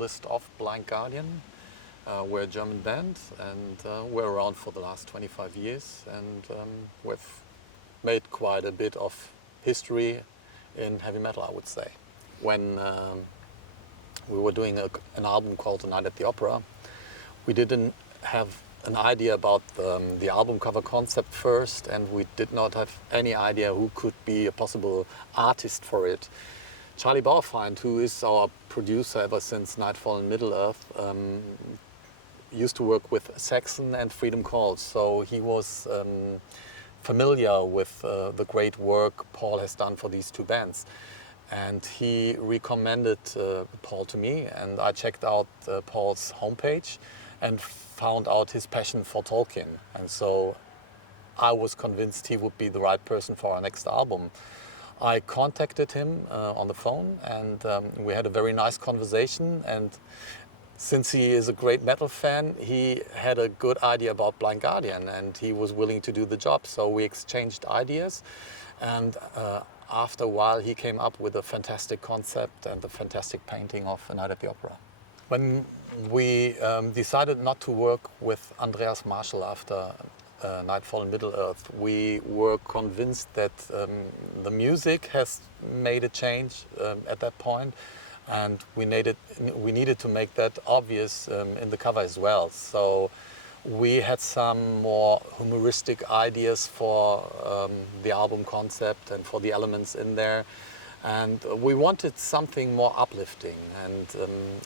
vocalist of Blind Guardian. We're a German band, and we're around for the last 25 years, and we've made quite a bit of history in heavy metal, I would say. When we were doing an album called The Night at the Opera, we didn't have an idea about the album cover concept first, and we did not have any idea who could be a possible artist for it. Charlie Bauerfeind, who is our producer ever since Nightfall and Middle-earth, used to work with Saxon and Freedom Calls, so he was familiar with the great work Paul has done for these two bands. And he recommended Paul to me, and I checked out Paul's homepage and found out his passion for Tolkien. And so I was convinced he would be the right person for our next album. I contacted him on the phone, and we had a very nice conversation. And since he is a great metal fan, he had a good idea about Blind Guardian, and he was willing to do the job. So we exchanged ideas, and after a while he came up with a fantastic concept and a fantastic painting of A Night at the Opera. When we decided not to work with Andreas Marschall after Nightfall and Middle-earth, we were convinced that the music has made a change at that point, and we needed to make that obvious in the cover as well. So we had some more humoristic ideas for the album concept and for the elements in there. And we wanted something more uplifting. And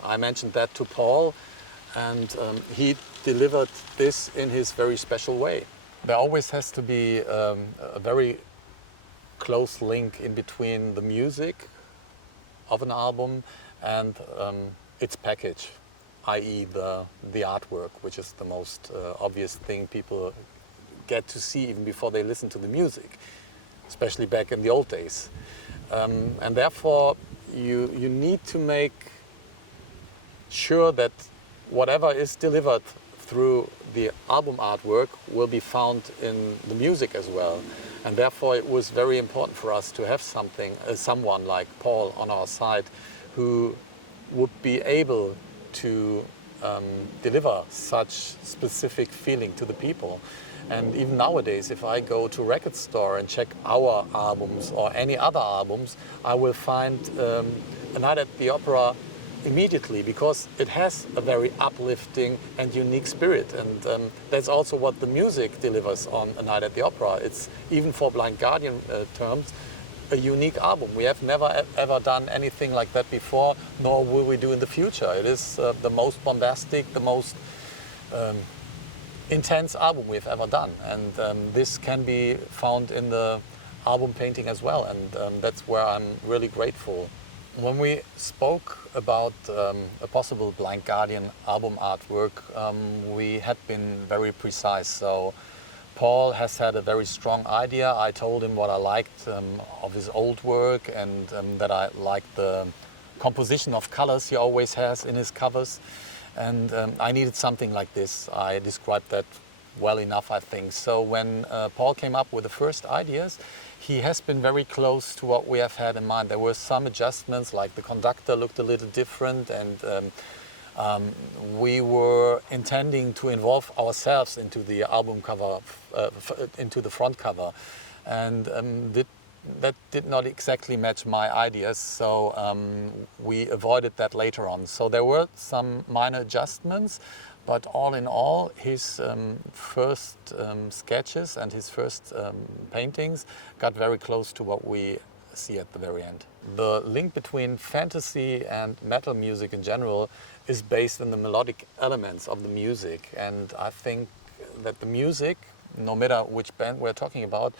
I mentioned that to Paul, and he delivered this in his very special way. There always has to be a very close link in between the music of an album and its package, i.e. the artwork, which is the most obvious thing people get to see even before they listen to the music, especially back in the old days. And therefore you need to make sure that whatever is delivered through the album artwork will be found in the music as well. And therefore it was very important for us to have someone like Paul on our side who would be able to deliver such specific feeling to the people. And even nowadays, if I go to a record store and check our albums or any other albums, I will find A Night at the Opera immediately, because it has a very uplifting and unique spirit. And that's also what the music delivers on A Night at the Opera. It's, even for Blind Guardian terms, a unique album. We have never ever done anything like that before, nor will we do in the future. It is the most bombastic, the most intense album we've ever done. And this can be found in the album painting as well. And that's where I'm really grateful. When we spoke about a possible Blind Guardian album artwork, we had been very precise. So Paul has had a very strong idea. I told him what I liked of his old work, and that I liked the composition of colors he always has in his covers. And I needed something like this. I described that well enough, I think. So when Paul came up with the first ideas, he has been very close to what we have had in mind. There were some adjustments, like the conductor looked a little different, and we were intending to involve ourselves into the album cover, into the front cover, and that did not exactly match my ideas, so we avoided that later on. So there were some minor adjustments, but all in all, his first sketches and his first paintings got very close to what we see at the very end. The link between fantasy and metal music in general is based on the melodic elements of the music, and I think that the music, no matter which band we're talking about,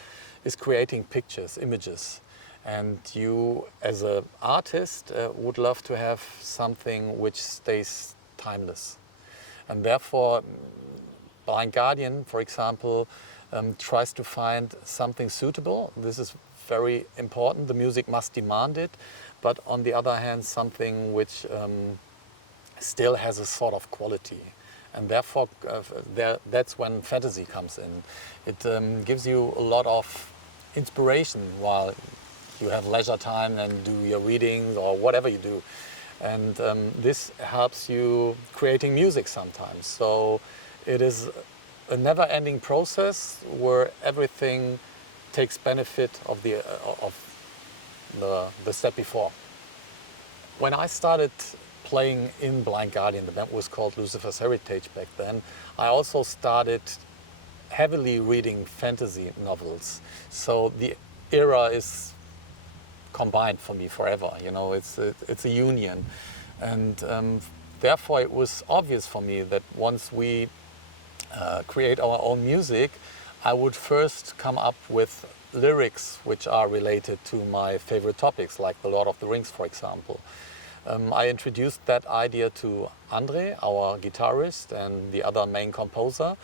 is creating pictures, images. And you, as an artist, would love to have something which stays timeless. And therefore, Blind Guardian, for example, tries to find something suitable. This is very important. The music must demand it. But on the other hand, something which still has a sort of quality. And therefore, that's when fantasy comes in. It gives you a lot of inspiration while you have leisure time and do your readings or whatever you do. And this helps you creating music sometimes. So it is a never-ending process where everything takes benefit of the step before. When I started playing in Blind Guardian, the band was called Lucifer's Heritage back then, I also started heavily reading fantasy novels. So the era is combined for me forever. You know, it's a union. And therefore it was obvious for me that once we create our own music, I would first come up with lyrics which are related to my favorite topics, like The Lord of the Rings, for example. I introduced that idea to Andre, our guitarist and the other main composer,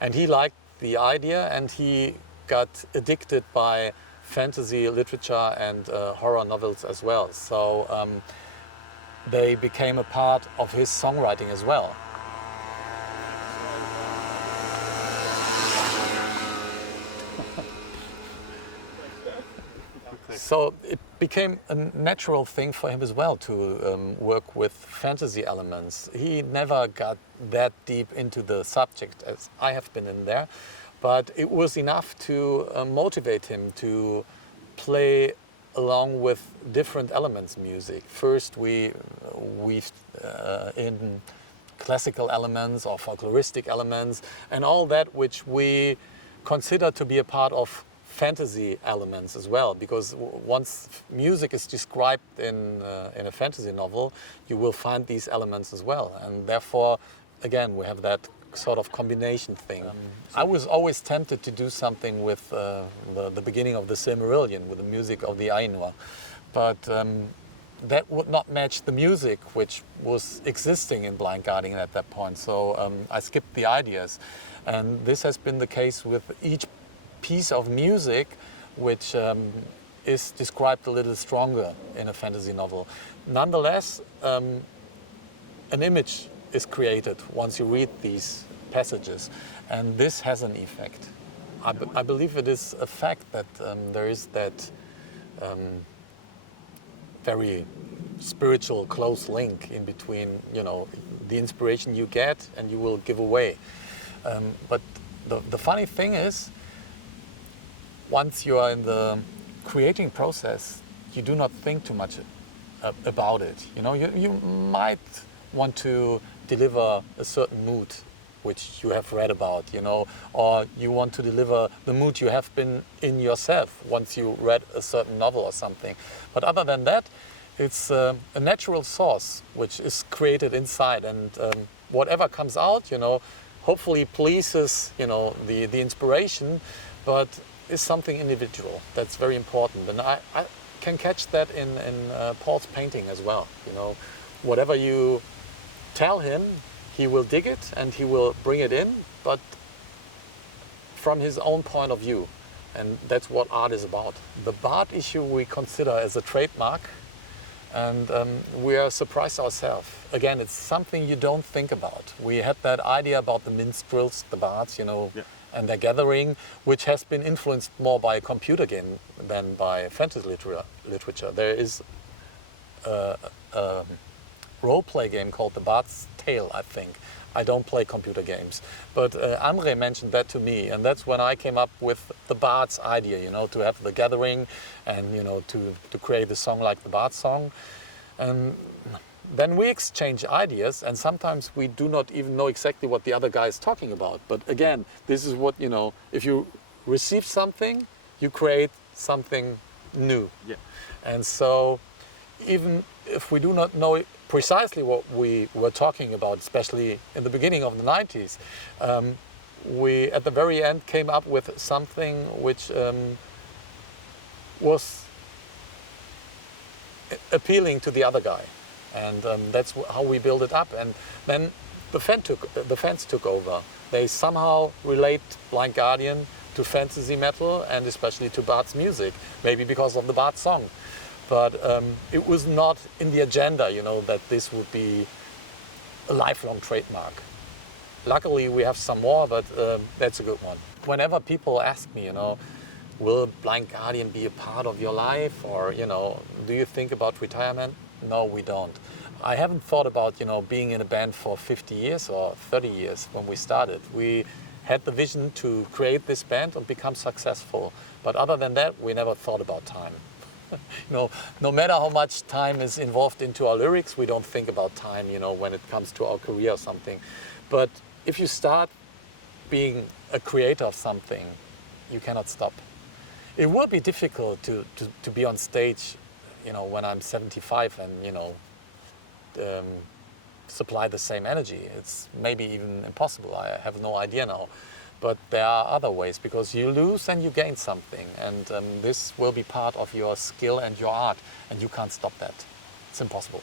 and he liked the idea and he got addicted by fantasy literature and horror novels as well. So they became a part of his songwriting as well. So it became a natural thing for him as well to work with fantasy elements. He never got that deep into the subject as I have been in there, but it was enough to motivate him to play along with different elements music. First we in classical elements or folkloristic elements and all that which we consider to be a part of fantasy elements as well, because once music is described in a fantasy novel, you will find these elements as well, and therefore again we have that sort of combination thing. I was always tempted to do something with the beginning of the Silmarillion, with the music of the Ainur, but that would not match the music which was existing in Blind Guardian at that point, so I skipped the ideas, and this has been the case with each piece of music which is described a little stronger in a fantasy novel. Nonetheless, an image is created once you read these passages, and this has an effect. I believe it is a fact that there is that very spiritual close link in between, you know, the inspiration you get and you will give away. But the funny thing is, once you are in the creating process, you do not think too much about it. You know, you might want to deliver a certain mood which you have read about, you know, or you want to deliver the mood you have been in yourself once you read a certain novel or something. But other than that, it's a natural source which is created inside, and whatever comes out, you know, hopefully pleases, you know, the inspiration, but is something individual. That's very important, and I can catch that in Paul's painting as well. You know, whatever you tell him, he will dig it and he will bring it in, but from his own point of view, and that's what art is about. The Bard issue we consider as a trademark, and we are surprised ourselves. Again, it's something you don't think about. We had that idea about the minstrels, the bards, you know, yeah, and their gathering, which has been influenced more by a computer game than by fantasy literature. There is a role-play game called The Bard's Tale, I think. I don't play computer games, but Andre mentioned that to me, and that's when I came up with the Bard's idea, you know, to have the gathering and, you know, to create a song like the Bard's song. And then we exchange ideas, and sometimes we do not even know exactly what the other guy is talking about. But again, this is what, you know, if you receive something, you create something new. Yeah. And so even if we do not know precisely what we were talking about, especially in the beginning of the 90s, we at the very end came up with something which was appealing to the other guy. And that's how we build it up. And then the fans took over. They somehow relate Blind Guardian to fantasy metal and especially to Bard's music, maybe because of the Bard song. But it was not in the agenda, you know, that this would be a lifelong trademark. Luckily, we have some more, but that's a good one. Whenever people ask me, you know, will Blind Guardian be a part of your life, or, you know, do you think about retirement? No, we don't. I haven't thought about, you know, being in a band for 50 years or 30 years when we started. We had the vision to create this band and become successful. But other than that, we never thought about time. You know, no matter how much time is involved into our lyrics, we don't think about time, you know, when it comes to our career or something. But if you start being a creator of something, you cannot stop. It will be difficult to be on stage, you know, when I'm 75 and, you know, supply the same energy. It's maybe even impossible. I have no idea now. But there are other ways, because you lose and you gain something. And this will be part of your skill and your art. And you can't stop that. It's impossible.